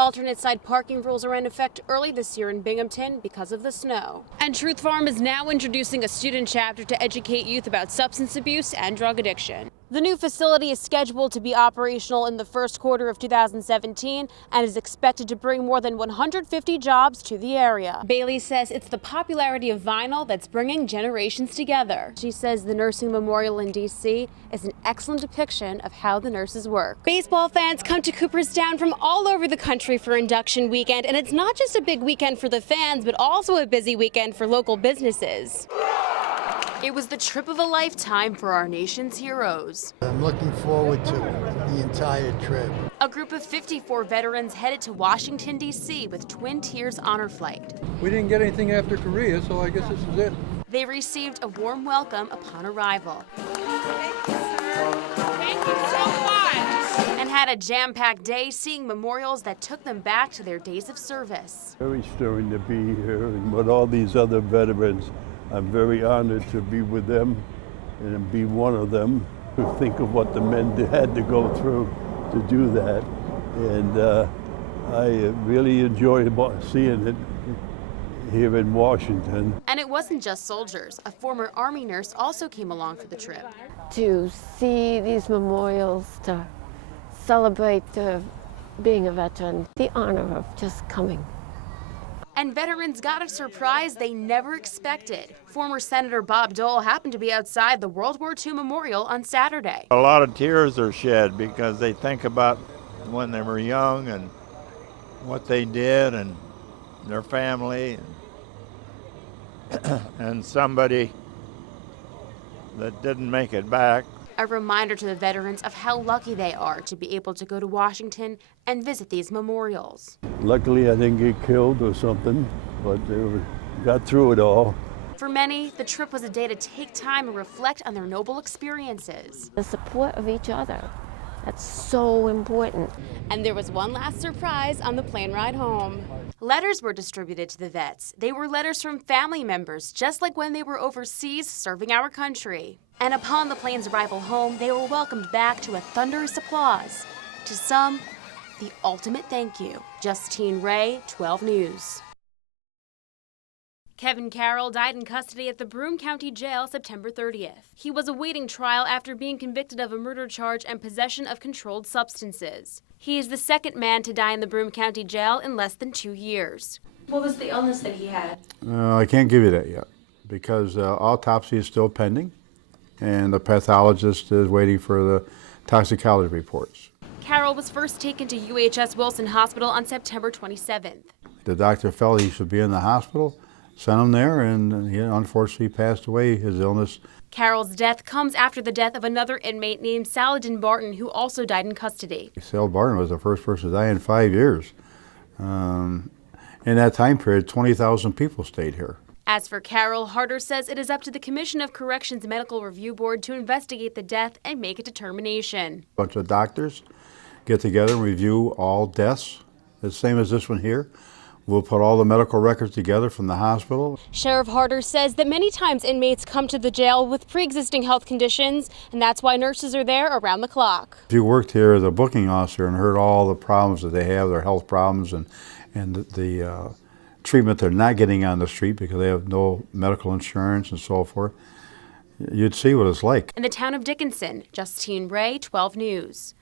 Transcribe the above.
Alternate side parking rules are in effect early this year in Binghamton because of the snow. And Truth Farm is now introducing a student chapter to educate youth about substance abuse and drug addiction. The new facility is scheduled to be operational in the first quarter of 2017 and is expected to bring more than 150 jobs to the area. Bailey says it's the popularity of vinyl that's bringing generations together. She says the nursing memorial in D.C. is an excellent depiction of how the nurses work. Baseball fans come to Cooperstown from all over the country for induction weekend, and it's not just a big weekend for the fans, but also a busy weekend for local businesses. It was the trip of a lifetime for our nation's heroes. I'm looking forward to the entire trip. A group of 54 veterans headed to Washington, D.C. with Twin Tiers honor flight. We didn't get anything after Korea, so I guess this is it. They received a warm welcome upon arrival. Thank you, sir. Thank you so much. And had a jam-packed day seeing memorials that took them back to their days of service. Very stirring to be here and with all these other veterans. I'm very honored to be with them and be one of them. To think of what the men had to go through to do that. And I really enjoy seeing it here in Washington. And it wasn't just soldiers. A former Army nurse also came along for the trip. To see these memorials, to celebrate being a veteran, the honor of just coming. And veterans got a surprise they never expected. Former Senator Bob Dole happened to be outside the World War II Memorial on Saturday. A lot of tears are shed because they think about when they were young and what they did and their family and somebody that didn't make it back. A reminder to the veterans of how lucky they are to be able to go to Washington and visit these memorials. Luckily, I didn't get killed or something, but got through it all. For many, the trip was a day to take time and reflect on their noble experiences. The support of each other, that's so important. And there was one last surprise on the plane ride home. Letters were distributed to the vets. They were letters from family members, just like when they were overseas serving our country. And upon the plane's arrival home, they were welcomed back to a thunderous applause. To some, the ultimate thank you. Justine Ray, 12 News. Kevin Carroll died in custody at the Broome County Jail September 30th. He was awaiting trial after being convicted of a murder charge and possession of controlled substances. He is the second man to die in the Broome County Jail in less than 2 years. What was the illness that he had? I can't give you that yet because autopsy is still pending and the pathologist is waiting for the toxicology reports. Carroll was first taken to UHS Wilson Hospital on September 27th. The doctor felt he should be in the hospital, sent him there, and he unfortunately passed away, his illness. Carroll's death comes after the death of another inmate named Saladin Barton, who also died in custody. Sal Barton was the first person to die in 5 years. In that time period, 20,000 people stayed here. As for Carroll, Harder says it is up to the Commission of Corrections Medical Review Board to investigate the death and make a determination. A bunch of doctors get together and review all deaths, the same as this one here. We'll put all the medical records together from the hospital. Sheriff Harder says that many times inmates come to the jail with pre-existing health conditions, and that's why nurses are there around the clock. If you worked here as a booking officer and heard all the problems that they have, their health problems, and the treatment they're not getting on the street because they have no medical insurance and so forth, you'd see what it's like. In the town of Dickinson, Justine Ray, 12 News.